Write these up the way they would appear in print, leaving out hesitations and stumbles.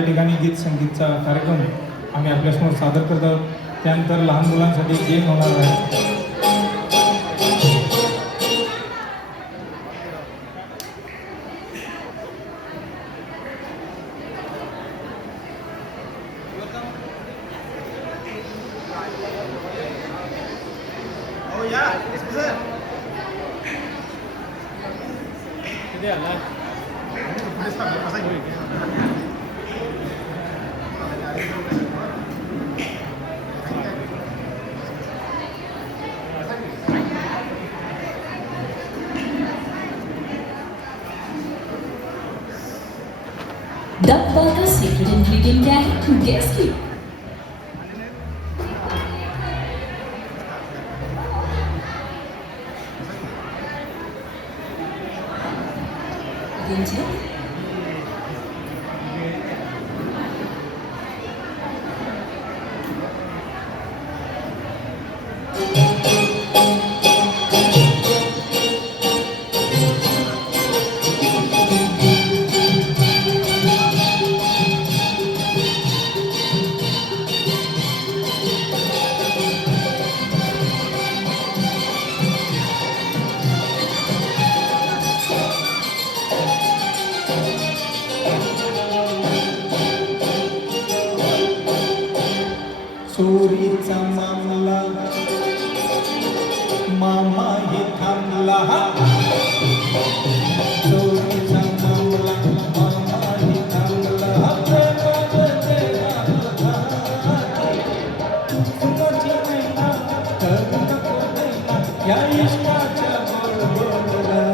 या ठिकाणी गीत संगीतचा कार्यक्रम आम्ही आपल्यासमोर सादर करत आहोत. त्यानंतर लहान मुलांसाठी गेम होणार आहे. Duck Burger secret ingredient guide to guess you. Ginger. चोरीचा मामला मामा हे थांबला. चोरीचा मामला मामा हे थांबला. कुणाची मैना करू नको मैना या इश्काच्या बरोबरला.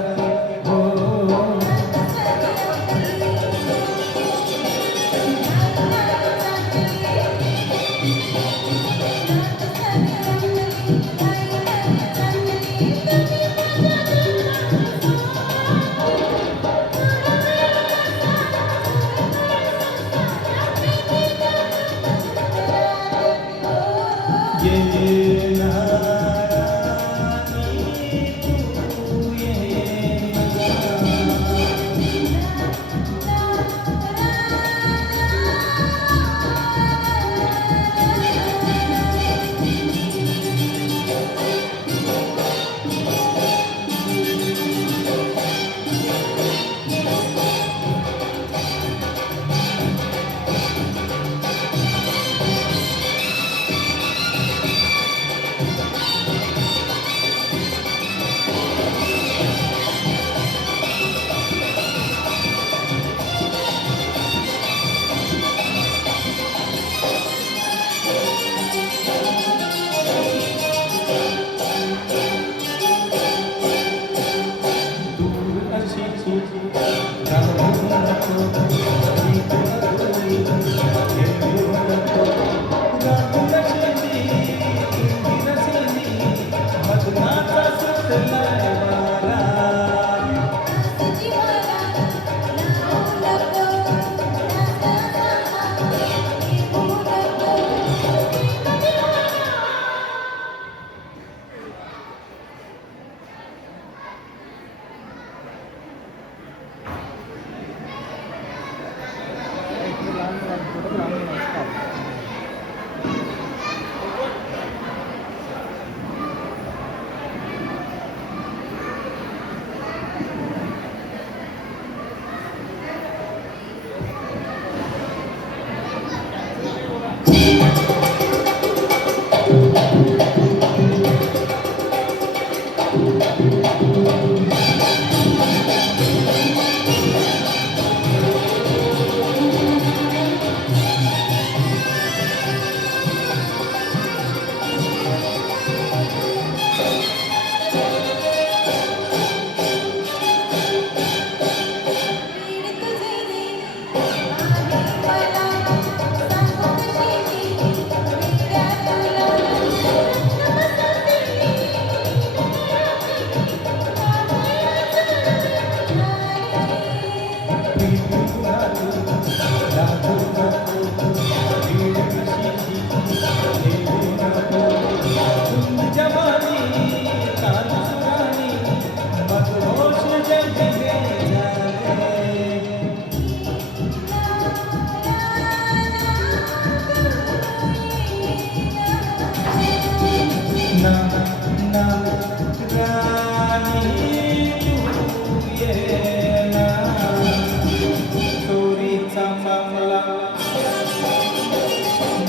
थांबला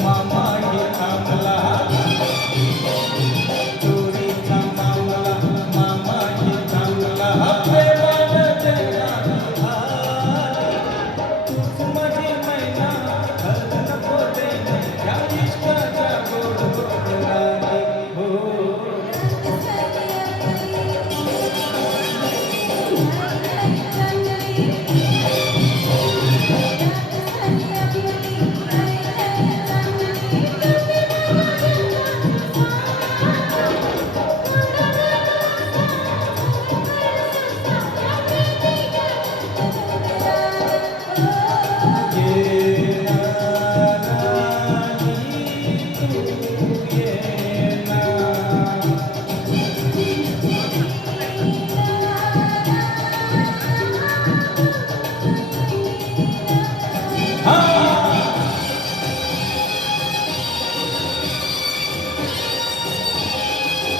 मामाही थांबला चोरीचा मामला मामाही थांबला प्रेमानं जगाला तूच माझी मैना हल नको देणे या इश्काच्या गोड गोड राणी हो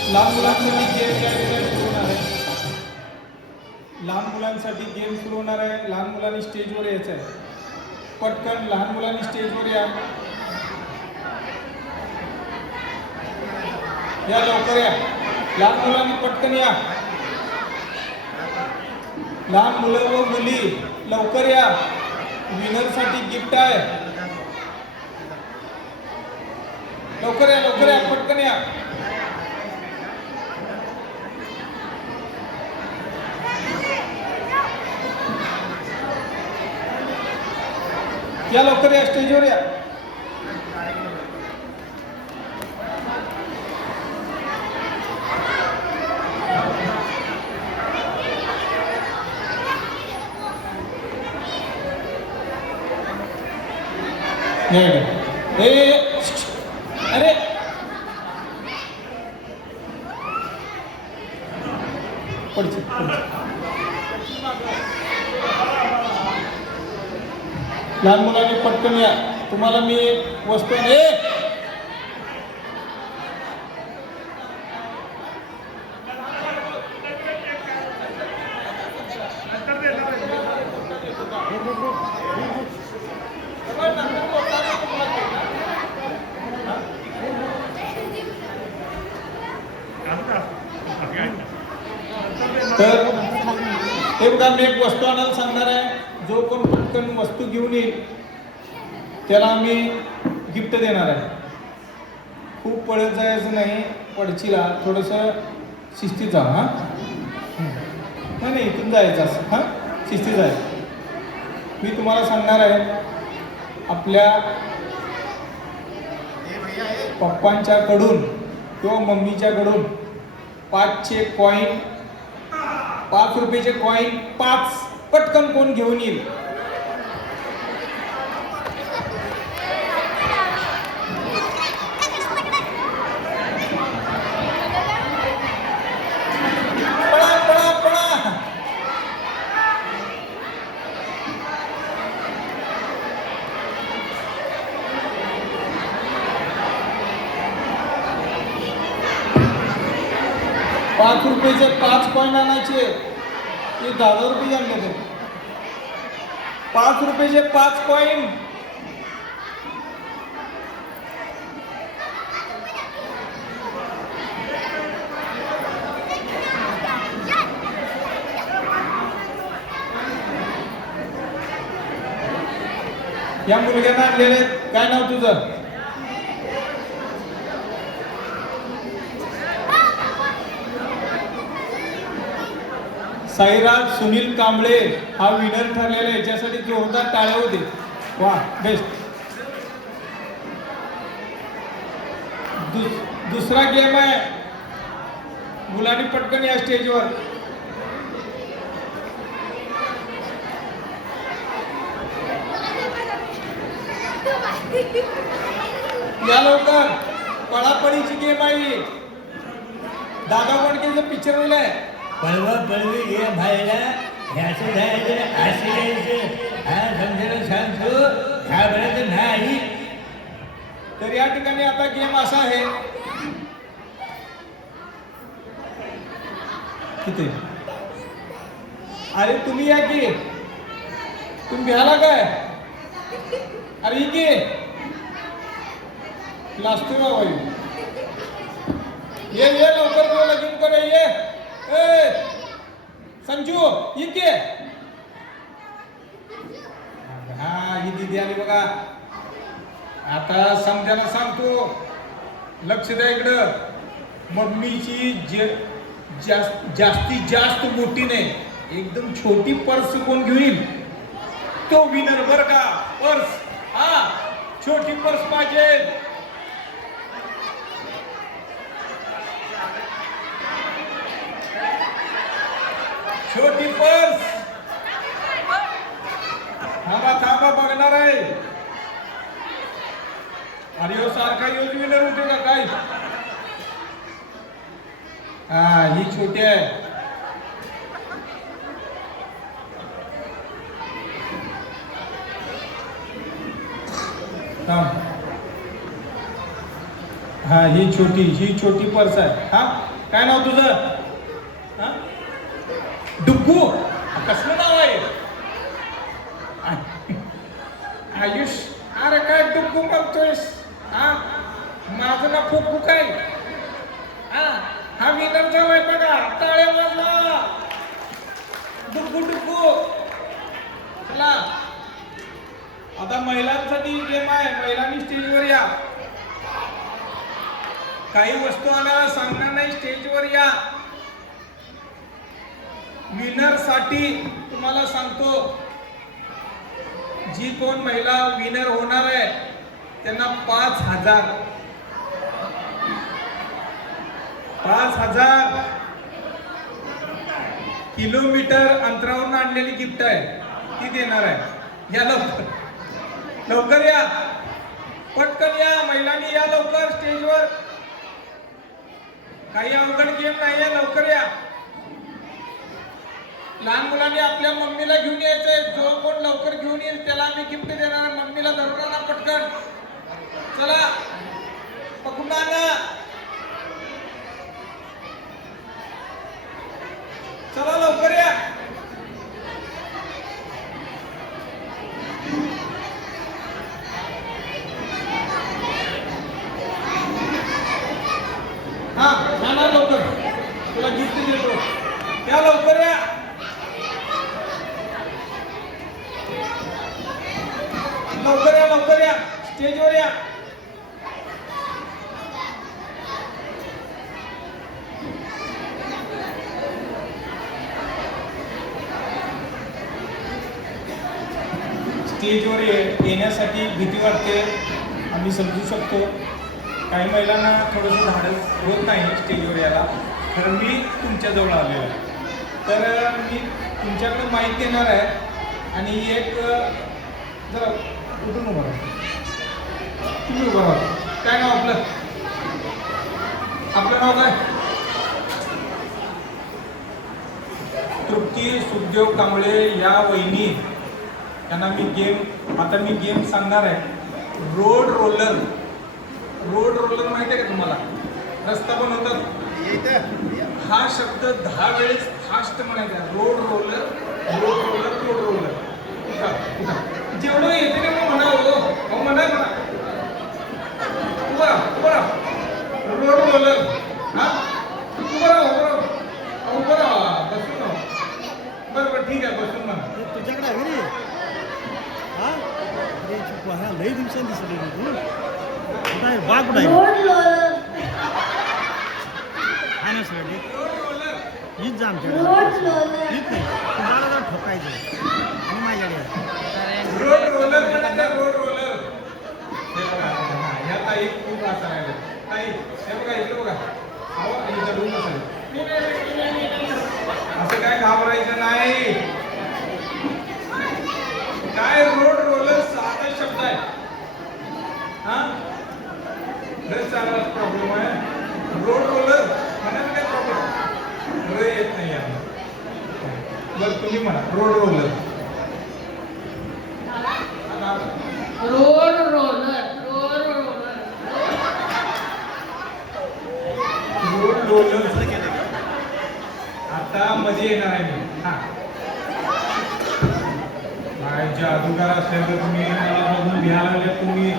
लहान मुलांसाठी गेम या ठिकाणी सुरू होणार आहे. लहान मुलांसाठी गेम सुरू होणार आहे. लहान मुलांनी स्टेजवर यायचं आहे. पटकन लहान मुलांनी स्टेजवर या. या लवकर या. लहान मुलांनी पटकन या. लहान मुलं व मुली लवकर या. विनरसाठी गिफ्ट आहे. लवकर या लवकर या पटकन या. या लवकर या स्टेजवर या. अरे पडची लहान मुलांनी पटकन या. तुम्हाला मी वस्तू तर हे बघा मी एक वस्तू आणायला सांगणार आहे. जो कोण पटकन वस्तू घेऊन येईल त्याला आम्ही गिफ्ट देणार आहे. खूप पळत जायचं नाही. पडचीला थोडंसं शिस्तीत जा. हां नाही इथून जायचं असं. हां शिस्तीत जायचं. मी तुम्हाला सांगणार आहे आपल्या पप्पांच्याकडून किंवा मम्मीच्याकडून 5चे कॉईन 5 रुपयाचे कॉईन 5 पटकन कोण घेऊन येईल. पळा पळा पळा. ₹5 5 कॉईन आणायचे. ते 10 रुपये आणले ते. ₹5 5 कॉईन. या मुलग्यानं आणलेले. काय नाव तुझं? साईराज सुनील कांबळे हा विनर ठरलेला आहे. याच्यासाठी जोरदार टाळ्या होते. वा बेस्ट. दुसरा गेम आहे. मुलांनी पटकन या स्टेजवर. या लवकर. पळापळीची गेम आहे. दादा कोंडकेचं पिक्चर आहे. पळवा पळवी गेम व्हायला ह्याचं जायचं असे यायचं. हा समजायला सांगतो घाबरायचं नाही. तर या ठिकाणी आता गेम असा आहे. किती अरे तुम्ही या की तुम्ही भ्याला काय अरे ये लाजतो बाबा ये लवकर बोला लगीन करे ये ए संजू ये हा ही दिदी आली बघा. आता समजायला सांगतो, लक्ष द्या इकडं. मम्मीची जास्तीत जास्त मोठी नाही, एकदम छोटी पर्स कोण घेईल तो विनर बर का. पर्स हा छोटी पर्स पाहिजे. छोटी पर्स. थांबा बघणार आहे. अरे हो सारखा योज विनर होते का काय. हा ही छोटी आहे. हा ही छोटी पर्स आहे. हा काय नाव तुझं. हा डुग्गू. कसलं नाव आहे. आयुष. अरे काय डुग्गू म्हणतोयस. हा माझं ना फुक्कू काय. हा विनरचा वय बघा. टाळ्या वाजवा. डुग्गू. चला आता महिलांसाठी गेम आहे. महिलांनी स्टेजवर या. काही वस्तू आणायला सांगणार नाही, स्टेजवर या. विनर साठी तुम्हाला सांगतो, जी कोण महिला विनर होणार आहे त्यांना 5,000 किलोमीटर अंतरावरून आणलेली गिफ्ट आहे ती देणार आहे. या लवकर या. पटकन या. महिलांनी या लवकर स्टेजवर. काही अवघड गेम नाही आहे. लवकर या. लहान मुलांनी आपल्या मम्मीला घेऊन यायचंय. जो कोण लवकर घेऊन येईल त्याला आम्ही गिफ्ट देणार. मम्मीला धरून ना पटकन. चला पकडून आणा. चला लवकर या. हा ना लवकर. तुला गिफ्ट देतो. त्या लवकर या. लवकर या. स्टेजवर या. स्टेजवर येण्यासाठी भीती वाटते, आम्ही समजू शकतो. काही महिलांना थोडंसं धाडस होत नाही स्टेजवर यायला. तर मी तुमच्याजवळ आलेलो आहे. तर मी तुमच्याकडे माहीत देणार आहे. आणि एक जरा कुठून उभं राहा. तुम्ही उभं राहा. काय नाव आपलं नाव काय. तृप्ती सुखदेव कांबळे या वहिनी यांना मी गेम सांगणार आहे. रोड रोलर माहिती आहे का तुम्हाला. रस्ता बनवतात. हा शब्द 10 वेळेस फास्ट म्हणायचा. Road roller. जेवढं येते ना म्हणा. हो म्हणा. उभा रोड रोलर. हा उभं राहा. बसून राहा. बरं ठीक आहे. बसून म्हणा. तुझ्याकडे आहे रे. हा लई दिवसांनी दिसले तू. बाग कुठं आहे ना सर. हीच जा आमच्याकडे. हीच नाही तुम्हाला जर ठोकायचं आणि माझ्याकडे रोड रोलर. या ताई खूप असं राहिलं. ताई हे बघा इकडे बघा. असं काय घाबरायचं नाही. काय रोड रोलर साधा शब्द आहे. हा चांगला प्रॉब्लेम आहे. रोड रोलर म्हणायचं काय प्रॉब्लेम येत नाही. बरं तुम्ही म्हणा रोड रोलर. आता मध्ये येणार आहे मी. हा जादूगार असेल तर तुम्ही भ्यायला लागल्या तुम्ही.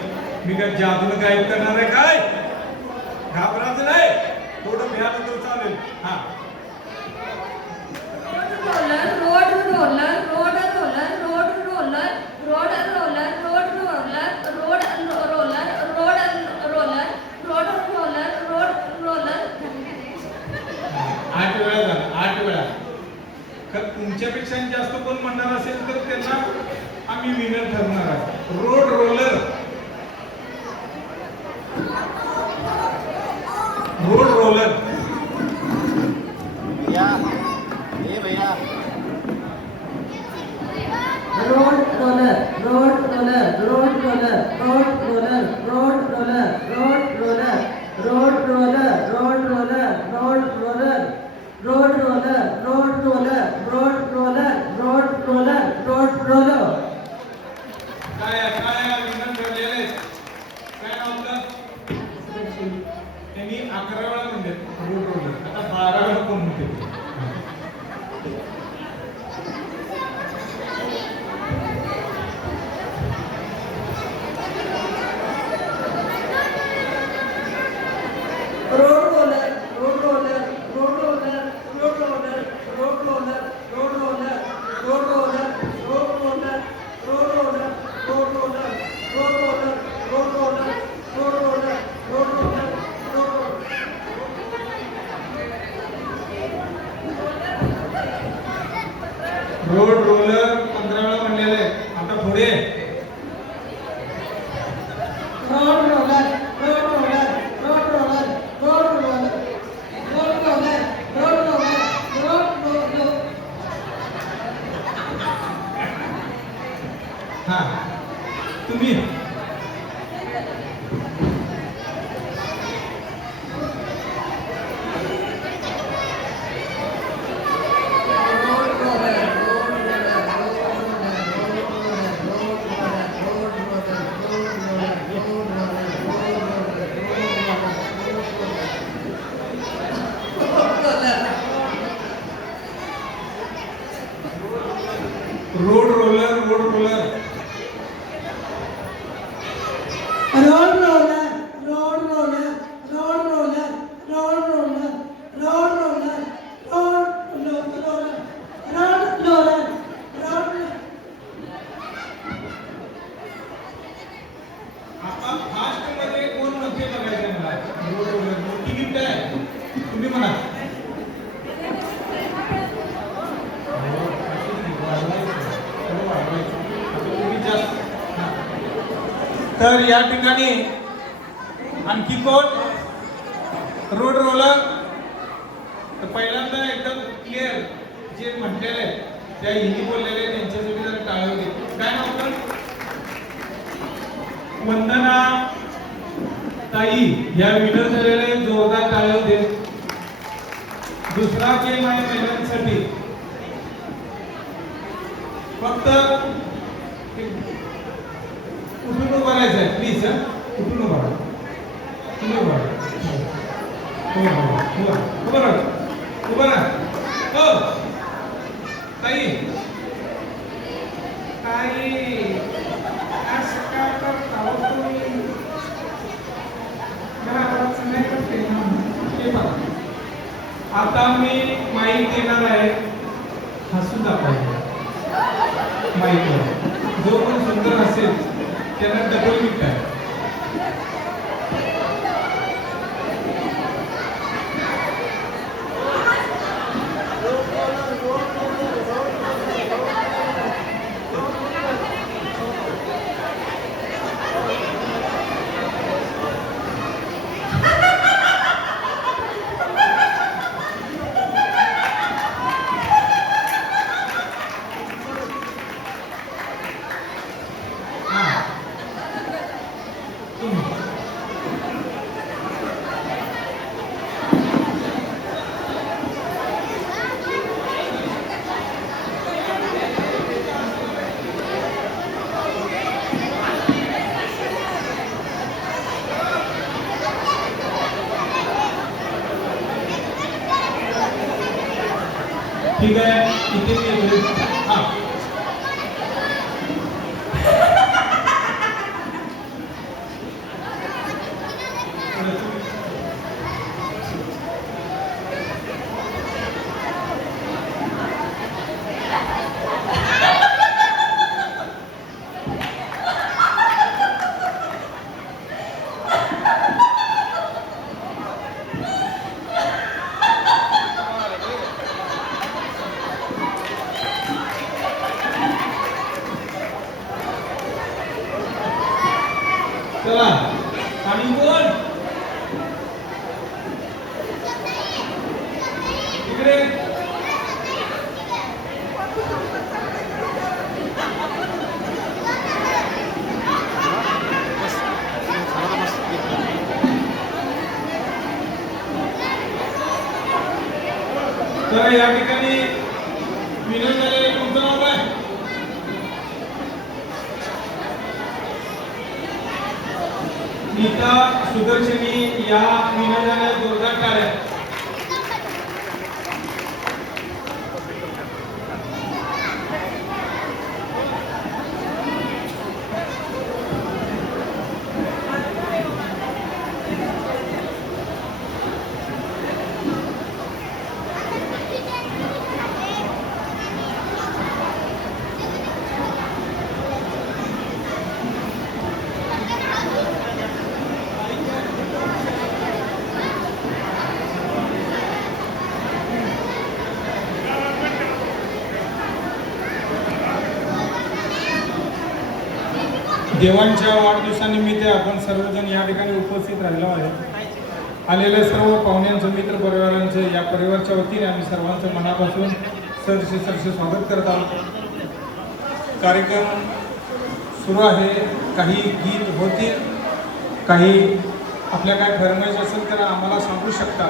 मी काय जादून गायब करणार आहे काय? घाबरायचं नाही, थोडं भ्यायला तर चालेल. हा road roller road roller road roller road roller road roller road roller road roller road roller road roller 8 वेळा झालं, 8 वेळा. तर तुमच्यापेक्षा जास्त कोण म्हणणार असेल तर त्यांना आम्ही विनर ठरणार आहे. Road roller road roller road roller road roller road roller road roller road roller road roller road roller road roller road roller road roller road roller road roller road roller road roller. काय winner ठरलेले काय नाव होतं? त्यांनी 11 वेळा म्हणले road roller, आता 12 वेळा कोण म्हणते? Road roller road roller road roller road roller road roller road roller road roller road roller road roller road roller road roller road roller road roller road roller road roller 15 वेळा म्हणलेले आहे. आता पुढे road roller road roller road roller road roller road roller road roller road roller. हा तुम्ही road roller road roller road roller road roller road roller road roller road roller road roller road roller road. आता fast मध्ये कोण म्हणते बघायचं मला. Road roller मोठी gift आहे, तुम्ही म्हणा. तर या ठिकाणी आणखी कोण रोड रोलर? तर पहिल्यांदा एकदम क्लिअर जे म्हटलेले त्या हिंदी बोललेले त्यांच्यासाठी जरा टाळ्या होते. काय नाव होतं? वंदना ताई या विनर झालेले जोरदार टाळ्या होते. दुसरा गेम आहे महिलांसाठी. फक्त उठून उभं राहायचं आहे प्लीज. उठून उभा राहा, तुम्ही उभा राहा. उभा राहा, उभा राहा. हो ताई, असं काय करता हो तुम्ही? घराचं नाही करते ना. हे बघा, आता मी माईक देणार आहे, हसून दाखवायचं माईकवर. जो पण सुंदर असेल त्यांना डबल गिफ्ट आहे. ठीक आहे, इथे मी हा चला आणि कोण इकडे तर या ठिकाणी विनय झालेले तुमचं नाव काय नीता सुदर्शनी या विनय झालेल्या जोरदार टाळ्या देवांच्या वाढदिवसानिमित्त आपण सर्वजण या ठिकाणी उपस्थित राहिलो आहे आलेल्या सर्व पाहुण्यांचं मित्र परिवारांचं या परिवाराच्या वतीने आम्ही सर्वांचं मनापासून सरसे स्वागत करत आहोत कार्यक्रम सुरू आहे काही गीत होतील काही आपल्या काय फरमाईश असेल तर आम्हाला सांगू शकता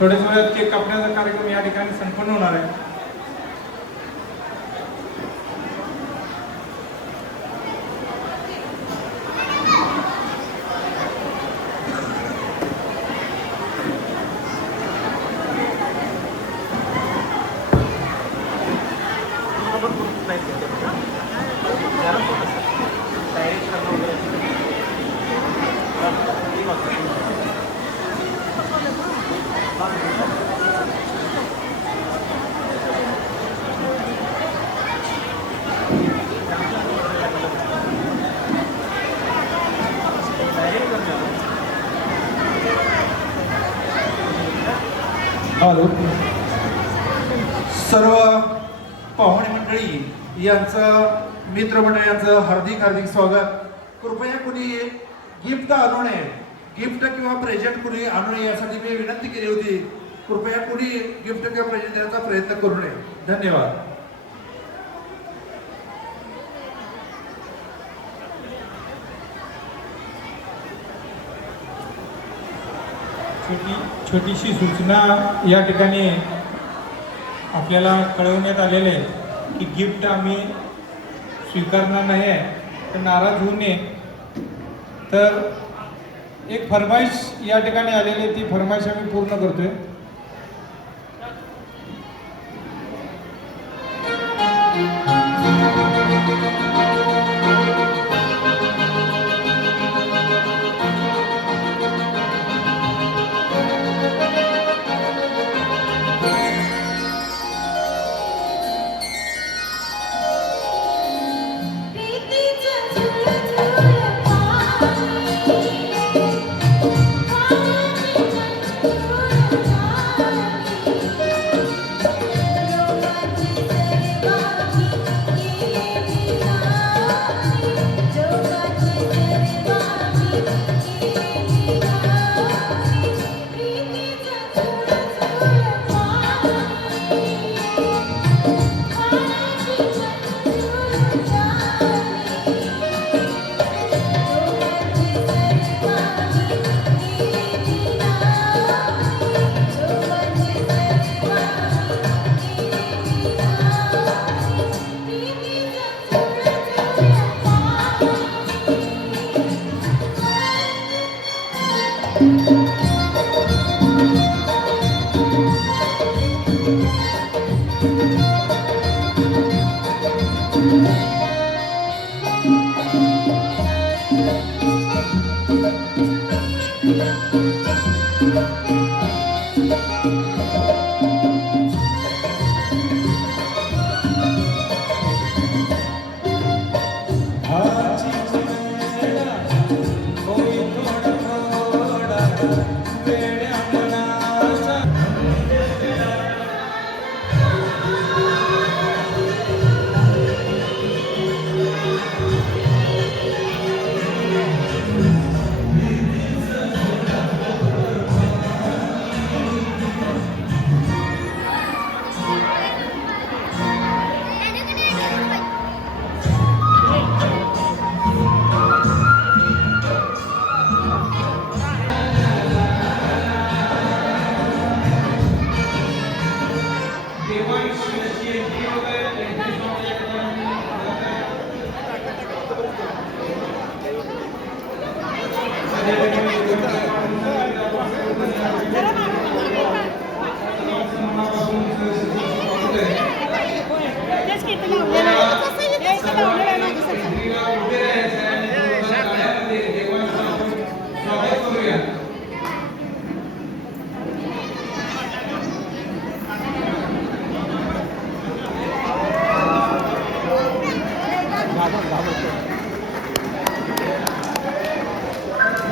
थोड्याच वेळात केक कापण्याचा कार्यक्रम या ठिकाणी संपन्न होणार आहे हॅलो सर्व पाहुणे मंडळी यांचं मित्रमंडळी यांचं हार्दिक हार्दिक स्वागत कृपया कुणी गिफ्ट आणू नये गिफ्ट किंवा प्रेझेंट कुणी आणू नये यासाठी मी विनंती केली होती कृपया कुणी गिफ्ट किंवा प्रेझेंट देण्याचा प्रयत्न करू नये धन्यवाद छोटीशी सूचना या ठिकाणी आपल्याला कळवण्यात आलेले आहे की गिफ्ट आम्ही स्वीकारणार नाही आहे तर नाराज होऊ नये तर एक फरमाईश या ठिकाणी आलेली आहे ती फरमाईश आम्ही पूर्ण करतोय Thank you.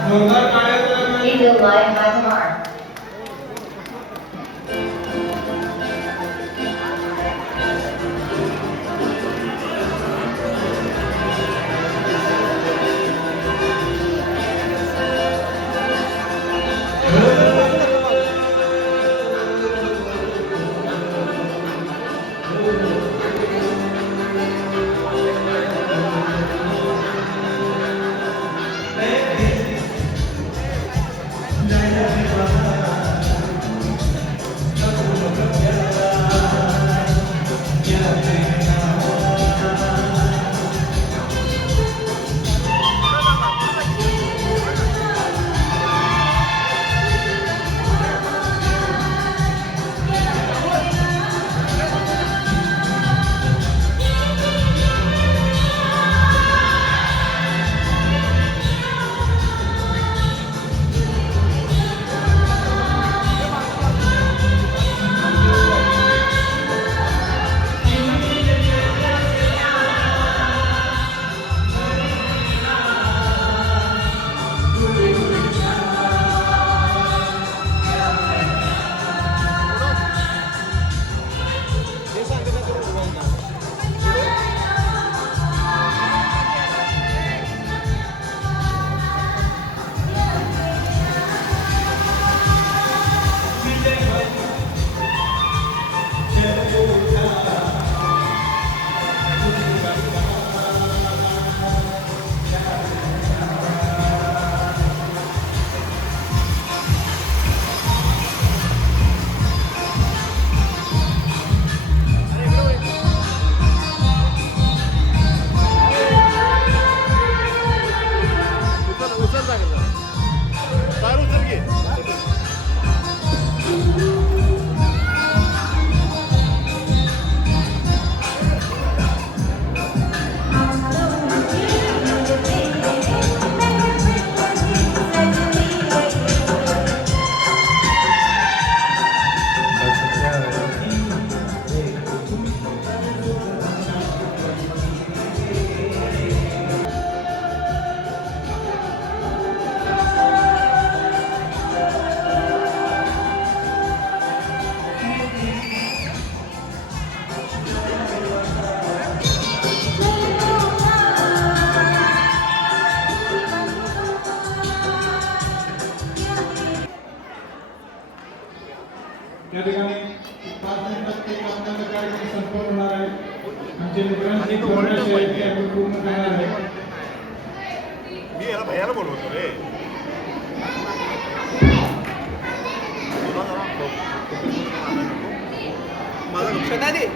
जोरदार टाळ्या झाल्या पाहिजे. Eagle Lion by Mark. या ठिकाणी 5 मिनिटात ते आपल्याला कार्यक्रम संपन्न होणार आहे. आमचे मित्रांची फरमाईश आहे की आम्ही पूर्ण करणार आहे. मी याला भैयाला बोलवतो रे. माझं लक्षात आली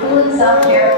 Food self-care.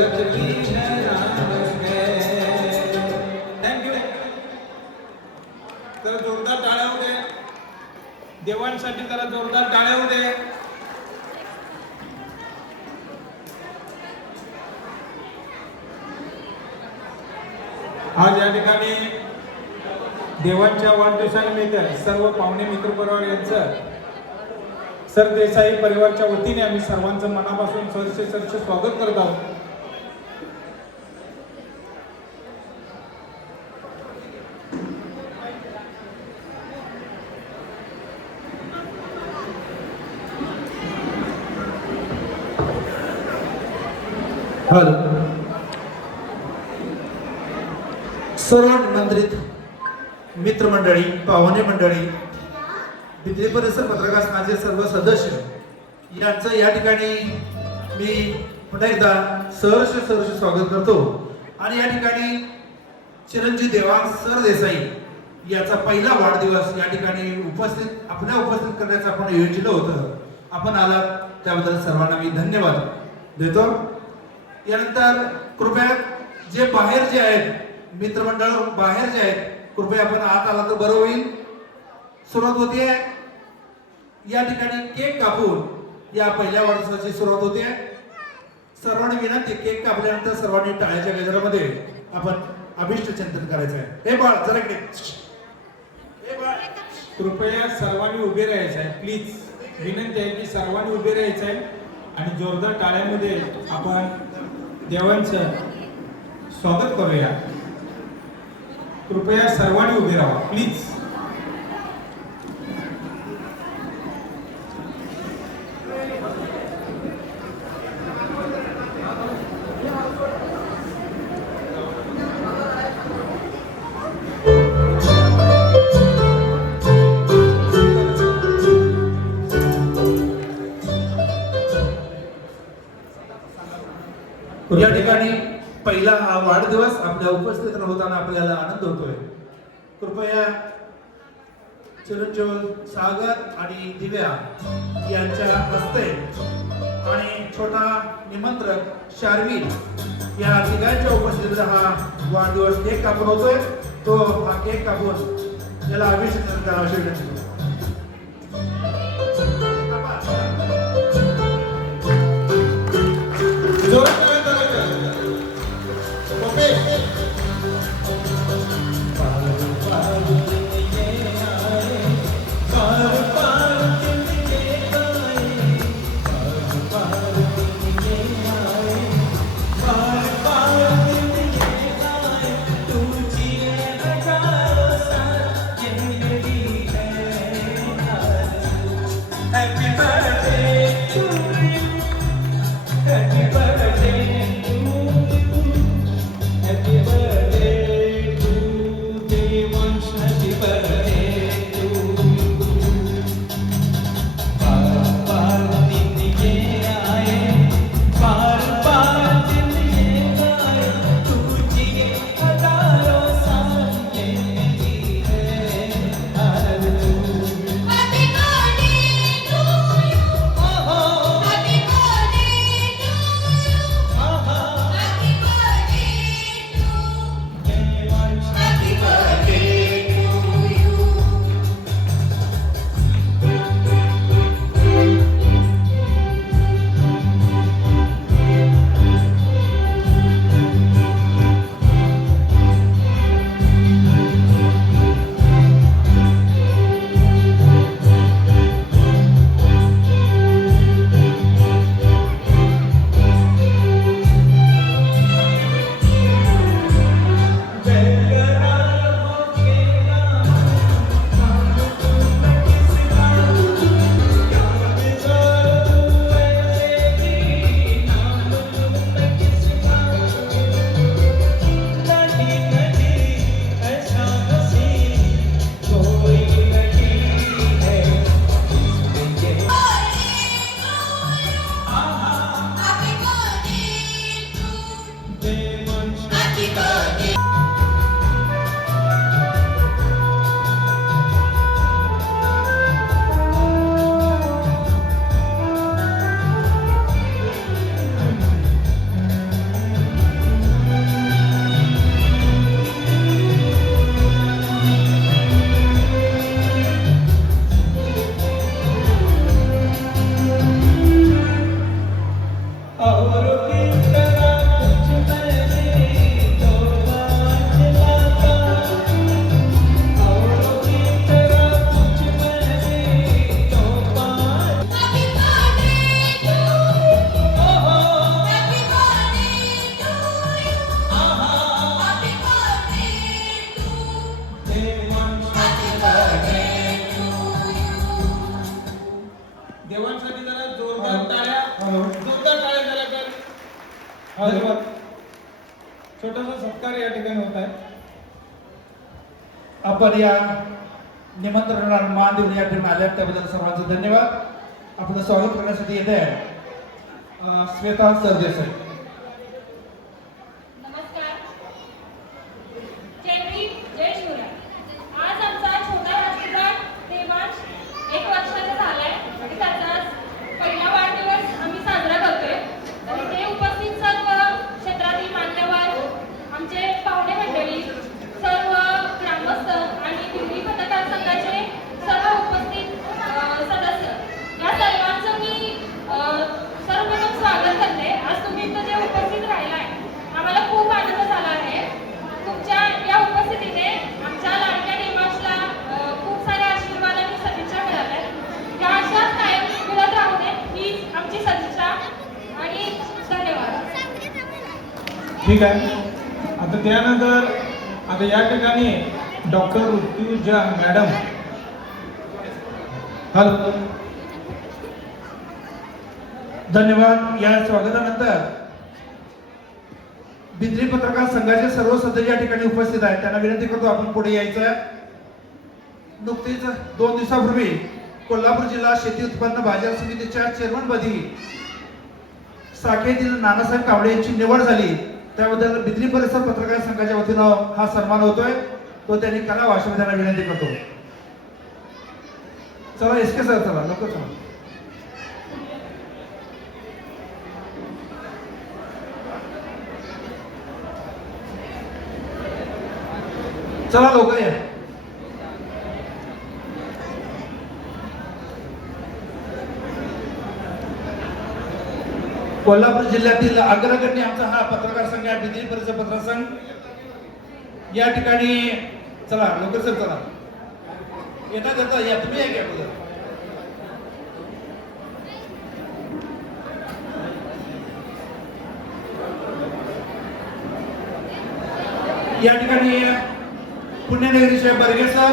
जगत की थँक्यू. तर जोरदार टाळ्या होऊ दे देवांसाठी, जरा जोरदार टाळ्या होऊ दे. आज या ठिकाणी देवांच्या वाढदिवसानिमित्त सर्व पाहुणे मित्र परिवार यांचं सरदेसाई परिवारच्या वतीने आम्ही सर्वांचं मनापासून सरसे स्वागत करत आहोत. सर्व निमंत्रित मित्रमंडळी, पाहुणे मंडळी, विद्या परिसर पत्रकार संघाचे सर्व सदस्य यांचं या ठिकाणी मी पुन्हा एकदा सहर्ष स्वागत करतो. आणि या ठिकाणी चिरंजीव देवांग सरदेसाई याचा पहिला वाढदिवस या ठिकाणी उपस्थित करण्याचं आपण योजिलं होतं. आपण आलात त्याबद्दल सर्वांना मी धन्यवाद देतो. यानंतर कृपया जे बाहेर जे आहेत मित्रमंडळ बाहेर जे आहेत, कृपया आपण आत आला तर बरं होईल. सुरुवात होते या ठिकाणी केक कापून या पहिल्या वाढदिवसाची सुरुवात होते. सर्वांनी विनंती, केक कापल्यानंतर सर्वांनी टाळ्याच्या गजरामध्ये आपण अभिष्ट चिंतन करायचं आहे. हे बाळ जरा इकडे, हे बाळ कृपया सर्वांनी उभे राहायचं आहे. प्लीज विनंती आहे की सर्वांनी उभे राहायचं आहे आणि जोरदार टाळ्यामध्ये आपण देवांचं स्वागत करूया. कृपया सर्वांनी उभे राहा प्लीज. या ठिकाणी पहिला हा वाढदिवस आपल्या उपस्थित होताना आपल्याला आनंद होतोय. कृपया चिरंजीव सागर आणि दिव्या यांच्या हस्ते आणि छोटा निमंत्रक शार्विन या तिघांच्या उपस्थितीत हा वाढदिवस केक कापून होतोय. तो हा केक कापून याला अभिषेक करावा अशी विनंती करतो. और किस तरह कुछ मैंने तो बांध लाता, और किस तरह कुछ मैंने तो बांध। देवांसाठी जरा जोरदार टाळ्या, जोरदार टाळ्या झाल्या तर धन्यवाद. छोटासा सत्कार या ठिकाणी होत आहे. आपण या निमंत्रणाला मान देऊन या ठिकाणी आल्यात त्याबद्दल सर्वांचं धन्यवाद. आपलं स्वागत करण्यासाठी येत आहे श्वेता सरदेसाई. नमस्कार. जय भीम, जय शिवराय. आज आमचा छोटा राष्ट्रगान तेव्हाच 1 वर्षाचा झालाय आणि त्याचा पहिला वाढदिवस आम्ही साजरा करतोय. तर इथे उपस्थित सर्व क्षेत्रातील मान्यवर, आमचे पाहुणे मंडळी, सर्व ग्रामस्थ आणि दिल्ली पत्रकार संघाचे सर्व उपस्थित सदस्य, या सर्वांचं मी सर्वप्रथम स्वागत करते. आज तुम्ही इथं जे उपस्थित राहिलाय आम्हाला खूप आनंद झाला आहे. तुमच्या या उपस्थितीने आमच्या लाडक्या देवांशला खूप सारे आशीर्वाद आणि सदिच्छा मिळाल्या. या अशाच कायम मिळत राहू दे ही आमची सदिच्छा आणि धन्यवाद. ठीक आहे. आता त्यानंतर आता या ठिकाणी डॉक्टर ऋतुजा मॅडम. हॅलो. धन्यवाद. या स्वागतानंतर बिद्री पत्रकार संघाचे सर्व सदस्य या ठिकाणी उपस्थित आहेत. त्यांना विनंती करतो आपण पुढे यायचं. नुकतीच 2 दिवसापूर्वी कोल्हापूर जिल्हा शेती उत्पन्न बाजार समितीच्या चेअरमनपदी शाखेतील नानासाहेब कांबळे यांची निवड झाली. त्याबद्दल बिद्री परिसर पत्रकार संघाच्या वतीनं हा सन्मान होतोय. तो त्यांनी करावा अशी त्यांना विनंती करतो. चला एसके सर, चला लवकर चला. चला लवकर या. कोल्हापूर जिल्ह्यातील अग्रगण्य आमचा हा पत्रकार संघ आहे, बिद्री परिसर पत्रकार संघ. या ठिकाणी चला लवकर सर, चला येता या, तुम्ही या की अगोदर. या ठिकाणी पुण्यनगरीचे बर्गे सर,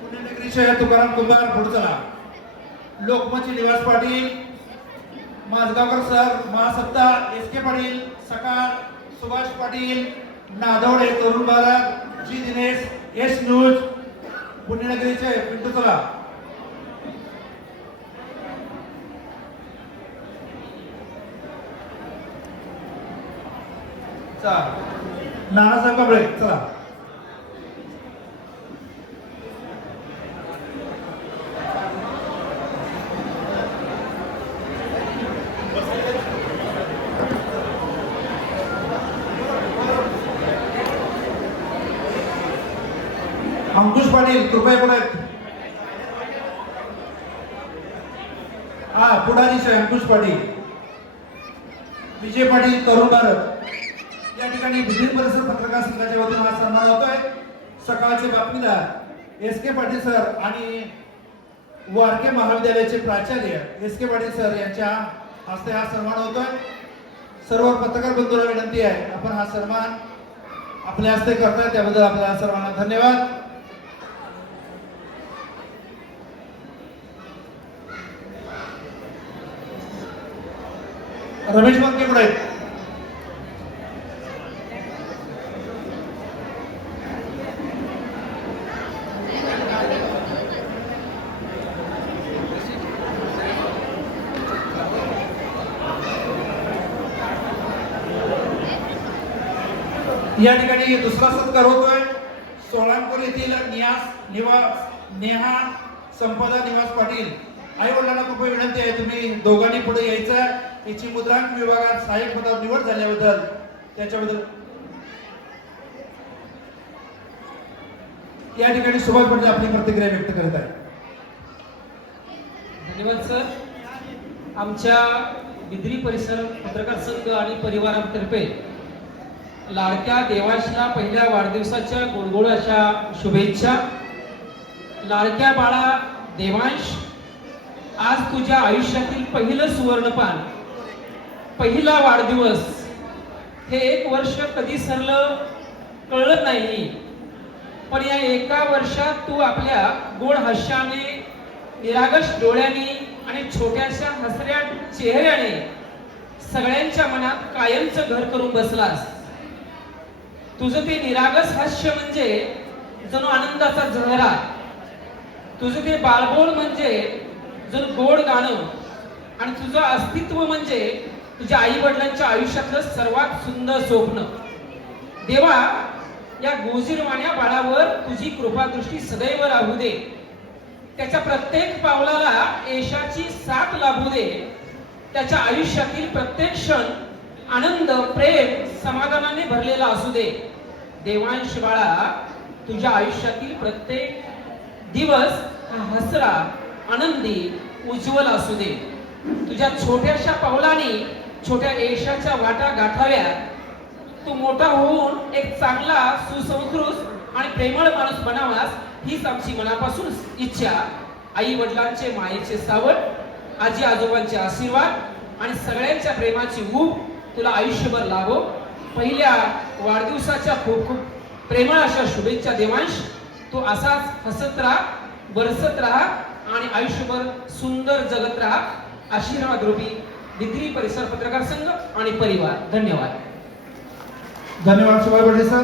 पुण्यनगरीचे तुकाराम कुंभार पुढे चला. लोकमतचे निवास पाटील, माझगावकर सर, महासत्ता एस.के. पाटील, सकाळ सुभाष पाटील, नादवडे तरुण भारत, जी दिनेश, एस न्यूज, पुण्यनगरीचे पिंटू चला. नानासाहेब कांबळे चला. अंकुश पाटील कृपया पुढे. हा पुढारी अंकुश पाटील. विजय पाटील तरुण भारत. या ठिकाणी बिद्री परिसर पत्रकार संघाच्या वतीने हा सन्मान होतोय. सकाळचे बातमीदार एस.के. पाटील सर आणि वारके महाविद्यालयाचे प्राचार्य एस.के. पाटील सर यांच्या हस्ते हा सन्मान होतोय. सर्व पत्रकार बंधूंना विनंती आहे आपण हा सन्मान आपल्या हस्ते करताय, त्याबद्दल आपल्या सर्वांना धन्यवाद. रमेश बनके पुढे. या ठिकाणी दुसरा सत्कार होतोय. सोलापूर येथील नेहा संपदा निवास पाटील. आई वडिलांना खूप विनंती आहे तुम्ही दोघांनी पुढे यायचं. याची मुद्रांक विभागात सहाय्यक पदावर निवड झाल्याबद्दल त्याच्याबद्दल या ठिकाणी सुभाष पाटील आपली प्रतिक्रिया व्यक्त करत आहे. धन्यवाद सर. आमच्या बिद्री परिसर पत्रकार संघ आणि परिवारातर्फे लाडक्या देवांशला पहिल्या वाढदिवसाच्या गोडगोड अशा शुभेच्छा. लाडक्या बाळा देवांश, आज तुझ्या आयुष्यातील पहिलं सुवर्णपान, पहिला वाढदिवस. हे 1 वर्ष कधी सरलं कळलं नाही, पण या 1 वर्षात तू आपल्या गोड हास्याने, निरागस डोळ्यांनी आणि छोट्याशा हसऱ्या चेहऱ्याने सगळ्यांच्या मनात कायमचं घर करून बसलास. तुझं ते निरागस हास्य म्हणजे जणू आनंदाचा झरा, तुझं ते बाळबोळ म्हणजे जणू गोड गाणं, आणि तुझं अस्तित्व म्हणजे तुझ्या आई वडिलांच्या आयुष्यातलं सर्वात सुंदर स्वप्न. देवा, या गोजीरवाण्या बाळावर तुझी कृपादृष्टी सदैव राहू दे. त्याच्या प्रत्येक पावलाला यशाची साथ लाभू दे. त्याच्या आयुष्यातील प्रत्येक क्षण आनंद, प्रेम, समाधानाने भरलेला असू दे. देवांश बाळा, तुझ्या आयुष्यातील प्रत्येक दिवस हा हसरा, आनंदी, उज्ज्वल असू दे. तुझ्या छोट्याशा पावलांनी छोट्या यशाच्या वाटा गाठाव्या. तू मोठा होऊन एक चांगला, सुसंस्कृत आणि प्रेमळ माणूस बनावास हीच आमची मनापासून इच्छा. आई वडिलांचे मायेचे सावट, आजी आजोबांचे आशीर्वाद आणि सगळ्यांच्या प्रेमाची ऊब तुला आयुष्यभर लाभो. पहिल्या वाढदिवसाच्या खूप खूप प्रेमळ अशा शुभेच्छा देवांश. तू असाच हसत राहा, बरसत राहा आणि आयुष्यभर सुंदर जगत राहा. आशीर्वाद रूपी बिद्री परिसर पत्रकार संघ आणि परिवार. धन्यवाद. धन्यवाद सुभाष पाटील सर.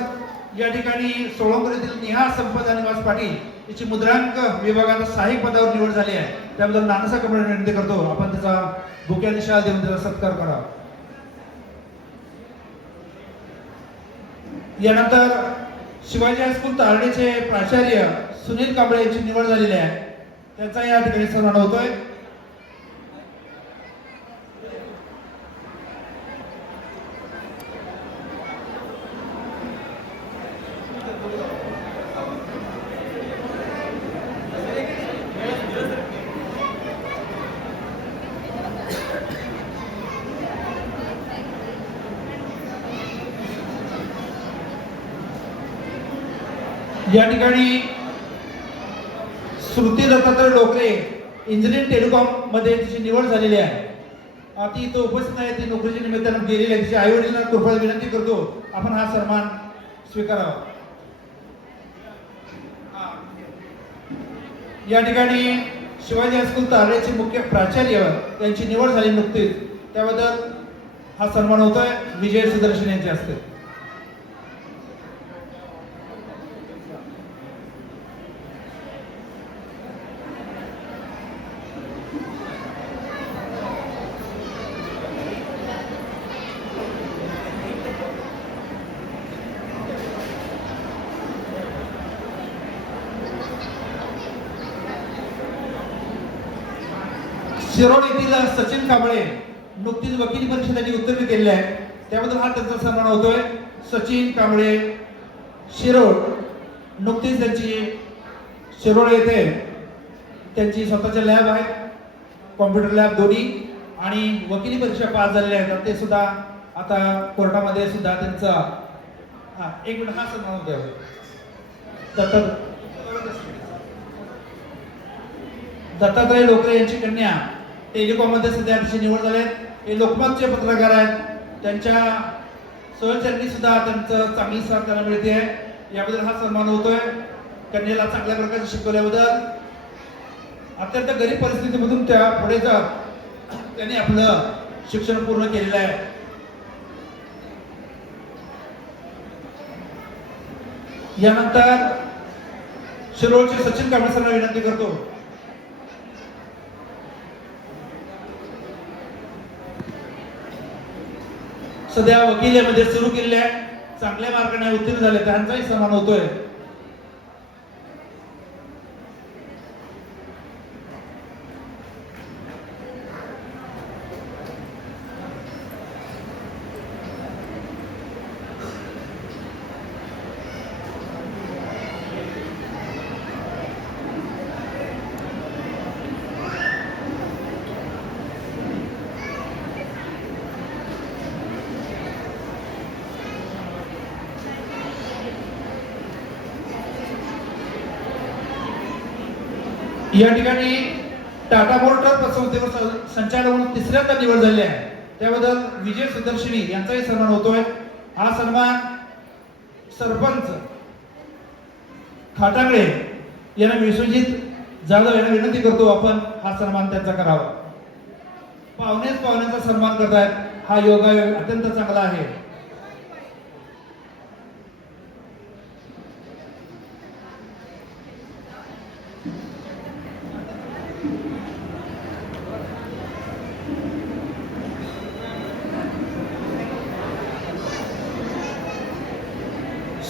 या ठिकाणी सोळंकर येथील नेहा संपदा निवास पाटील याची मुद्रांक विभागात सहाय्यक पदावर निवड झाली आहे. त्याबद्दल नानासाहेब कंबळे विनंती करतो, आपण त्याचा बुके आणि शाल देऊन त्याचा सत्कार करावा. यानंतर शिवाजी हायस्कूल तारडेचे प्राचार्य सुनील कांबळे यांची निवड झालेली आहे. त्यांचा या ठिकाणी सन्मान होतोय. या ठिकाणी श्रुती दत्तात्रय डोकरे इंजिनिअरिंग टेलिकॉम मध्ये तिची निवड झालेली आहे. ती इथं उपस्थित आहे, ती नोकरीच्या निमित्तानं गेलेली आहे. तिच्या आई वडिलांना कृपया विनंती करतो, आपण हा सन्मान स्वीकारावा. या ठिकाणी शिवाजी हायस्कूल तारडेचे मुख्य प्राचार्य यांची निवड झाली नुकतीच, त्याबद्दल हा सन्मान होतोय विजय सुदर्शन यांच्या हस्ते. शिरोड येथील सचिन कांबळे नुकतीच वकिली परीक्षेसाठी उत्तीर्ण केलेले आहे, त्याबद्दल हा त्यांचा सन्मान होतोय. सचिन कांबळे शिरोड, नुकतीच त्यांची शिरोड येथे त्यांची स्वतःच्या लॅब आहे, कॉम्प्युटर लॅब दोन्ही, आणि वकिली परीक्षा पास झालेल्या आहेत. ते सुद्धा आता कोर्टामध्ये सुद्धा त्यांचा एक मिनिट हा सन्मान होतोय. दत्तात्रय डोकरे यांची कन्या टेलिकॉम मध्ये सध्या तिची निवड झाली आहे. हे लोकमतचे पत्रकार आहेत, त्यांच्या सहचर्यांनी सुद्धा त्यांचं चांगली साथ त्यांना मिळते आहे, याबद्दल हा सन्मान होतोय. कन्याला चांगल्या प्रकारे शिकवल्याबद्दल. अत्यंत गरीब परिस्थितीमधून त्या पुढे जात त्यांनी आपलं शिक्षण पूर्ण केलेलं आहे. यानंतर शिरोळचे सचिन कांबळे सरांना विनंती करतो. सध्या वकिलीमध्ये सुरू केलेल्या चांगल्या मार्गाने उत्तीर्ण झाले, त्यांचाही सन्मान होतोय. या ठिकाणी टाटा मोटर पतसंस्थेवर संचालक म्हणून तिसऱ्यांदा निवड झाली आहे, त्याबद्दल विजय सुदर्शनी यांचाही सन्मान होतोय. हा सन्मान सरपंच खाटांगळे यांना विश्वजित जाधव यांना विनंती करतो आपण हा सन्मान त्यांचा करावा. पाहुण्याचा सन्मान करतायत, हा योगायोग अत्यंत चांगला आहे.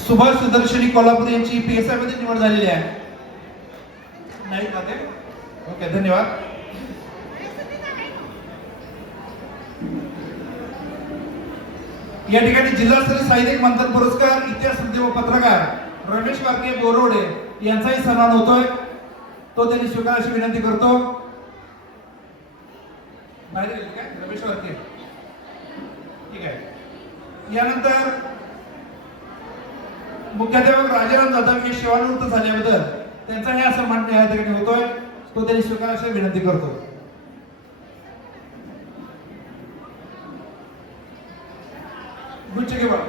सुभाष सुदर्शनी कोल्हापूर यांची PSI मध्ये निवड झालेली आहे. नाही का ते? ओके, धन्यवाद. या ठिकाणी जिल्हास्तरीय साहित्यिक मंथन पुरस्कार इतिहास व पत्रकार रमेश वारके बोरोडे यांचाही सन्मान होतोय, तो त्यांनी स्वीकारायची विनंती करतो. बाहेर गेले काय रमेश वारके? ठीक आहे. यानंतर मुख्याध्यापक राजाराम जाधव हे सेवानिवृत्त झाल्याबद्दल त्यांचाही हा सन्मान या ठिकाणी होतोय, तो त्यांनी स्वीकारायची विनंती करतो. गुच्छ घे बघा.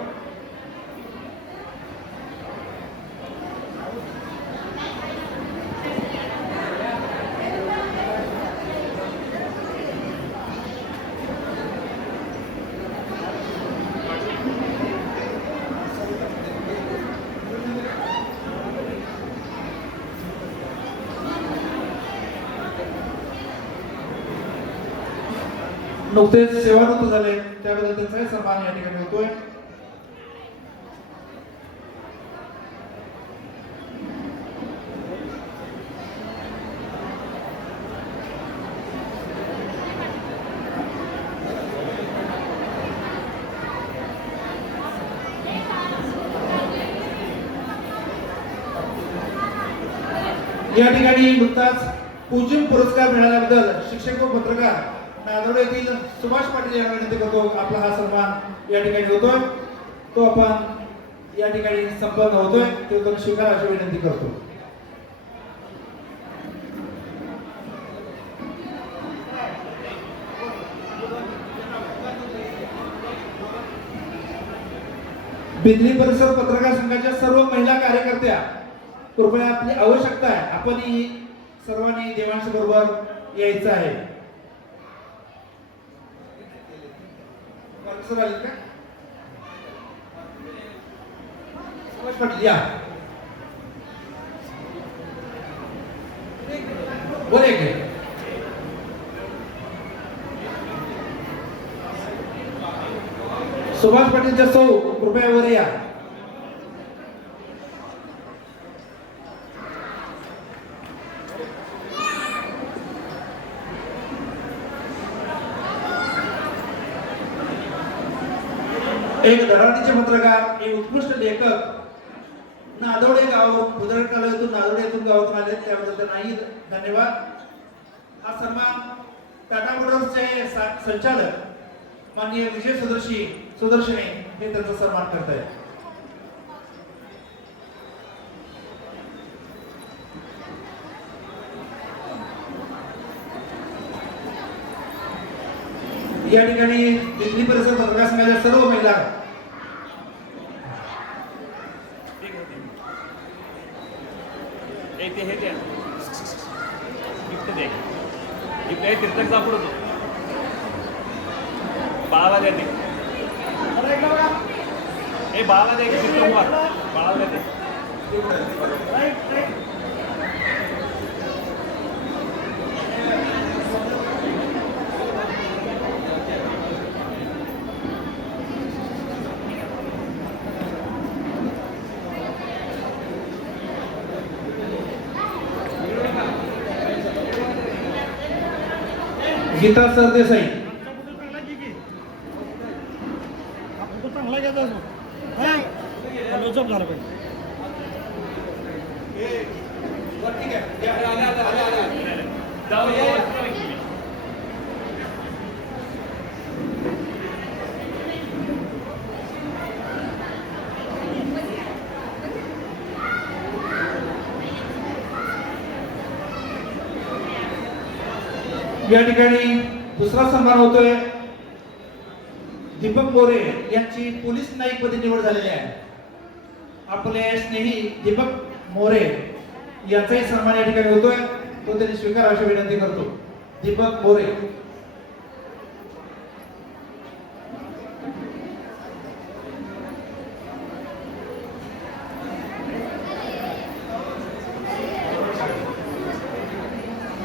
नुकतेच सेवानिवृत्त झाले त्याबद्दल त्यांचाही सन्मान या ठिकाणी होतोय. या ठिकाणी नुकताच पूज्य पुरस्कार मिळाल्याबद्दल शिक्षक व पत्रकार नादवडे येथील सुभाष पाटील यांना विनंती करतो, आपला हा सन्मान या ठिकाणी होतोय, तो आपण या ठिकाणी संपन्न होतोय, ते तो स्वीकारायची विनंती करतो. बिदली परिसर पत्रकार संघाच्या सर्व महिला कार्यकर्त्या कृपया आपली आवश्यकता आहे, आपण सर्वांनी देवांश बरोबर यायचं आहे. सर आले का? सुभाष पाटील या. बोले की सुभाष पाटीलच्या सौ कृपया वर या. एक धडाडीचे पत्रकार, एक उत्कृष्ट लेखक नादवडे गाव बुधळ तालुक्यातून नादवडेतून गावातून आले, त्याबद्दल त्यांनाही धन्यवाद. हा सन्मान टाटा मोटर्सचे संचालक माननीय विजय सुदर्शनी हे त्यांचा सन्मान करत आहेत. या ठिकाणी दिल्ली परिसर पत्रकार संघाच्या सर्व महिला तीर्थक सापडतो बाळाला द्या, ते बाळाला द्या, बाळाला द्या. गीता सरदेसाई चांगला घ्यायचा असो जॉब झाला पाहिजे. या ठिकाणी दुसरा सन्मान होतोय दीपक मोरे यांची पोलीस नाईक पदी निवड झालेली आहे. आपले स्नेही दीपक मोरे यांचाही सन्मान या ठिकाणी होतोय, तो त्यांनी स्वीकारावी अशी विनंती करतो. दीपक मोरे.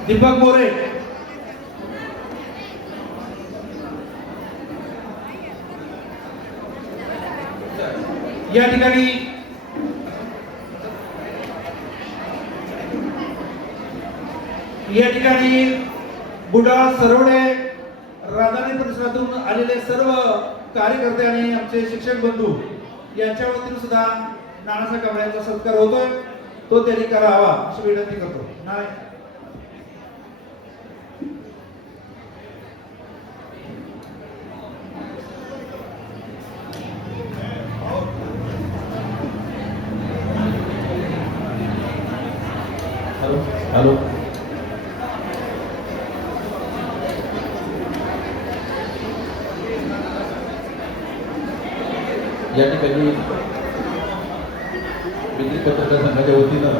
दीपक मोरे. या ठिकाणी बुडाळ सरवडे राधानी परिसरातून आलेले सर्व कार्यकर्ते आणि आमचे शिक्षक बंधू यांच्या वतीने सुद्धा नानासाहेब कांबळेंचा सत्कार होतोय, तो त्यांनी करावा अशी विनंती करतो. नाही हॅलो. या ठिकाणी विद्युत पत्रकार संघाच्या वतीनं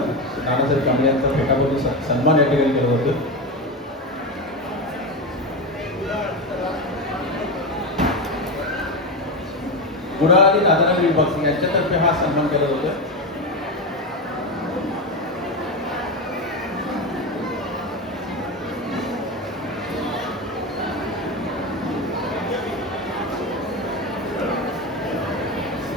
नानासाहेब कांबळे यांचा फटाफट सन्मान या ठिकाणी केला होतो. कुडाळ आणि दादरा विभाग यांच्यातर्फे हा सन्मान केला होता.